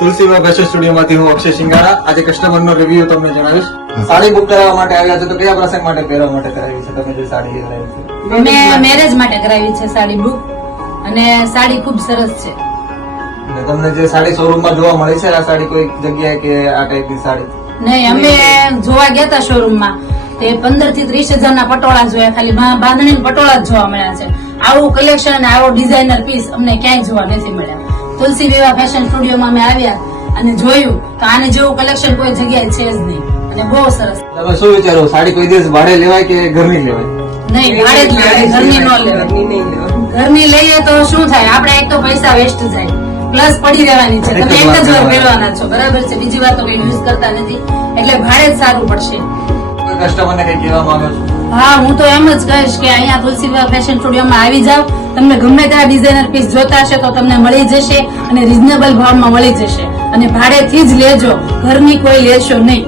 તુલસીમાં fashion સ્ટુડિયોમાંથી હું અક્ષય સિંગાડા આજે કસ્ટમરનો review તમને જણાવીશ. સાડી બુક કરાવવા માટે આવ્યા છે તો કયા પ્રસંગ માટે પહેરવા માટે કરાવી છે તમે જે સાડી કરાવી છે? મેં મેરેજ માટે કરાવી છે સાડી બુક અને સાડી ખૂબ સરસ છે. અને તમને જે સાડી શોરૂમમાં જોવા મળી છે આ સાડી કોઈ જગ્યાએ કે આ ટાઈપની સાડી? નહીં, અમે જોવા ગયા હતા શોરૂમમાં તે 15 થી 30 હજારના પટોળા જોયા, ખાલી બાંધણી પટોળા જ જોવા મળ્યા છે. આવું કલેક્શન અને આવો ડિઝાઇનર પીસ અમને ક્યાંય જોવા નથી મળ્યા. તુલસી વિવાહ ફેશન સ્ટુડિયોમાં અમે આવ્યા અને જોયું તો આને જેવું કલેક્શન કોઈ જગ્યાએ છે જ નહીં અને બહુ સરસ. તમે શું વિચારો સાડી કોઈ દિવસ ભાડે લેવાય કે ઘરની લેવાય? નહીં, ભાડે જ લેવાય, ઘરની ન લેવાય. ઘરની લઈએ તો શું થાય, આપણે એક તો પૈસા વેસ્ટ જાય પ્લસ પડી રહેવાની છે. તમે એક જ વાર પહેરવાના છો, બરાબર છે, બીજી વાર તો કઈ યુઝ કરતા નથી એટલે ભાડે જ સારું પડશે. કોઈ કસ્ટમરને કઈ કહેવા માંગો છો? હા, હું તો એમ જ કહીશ કે અહીંયા તુલસી ફેશન સ્ટુડિયોમાં આવી જાવ. તમને ગમે તેવા ડિઝાઇનર પીસ જોતા હશે તો તમને મળી જશે અને રીઝનેબલ ભાવમાં મળી જશે અને ભાડેથી જ લેજો, ઘરની કોઈ લેશો નહીં.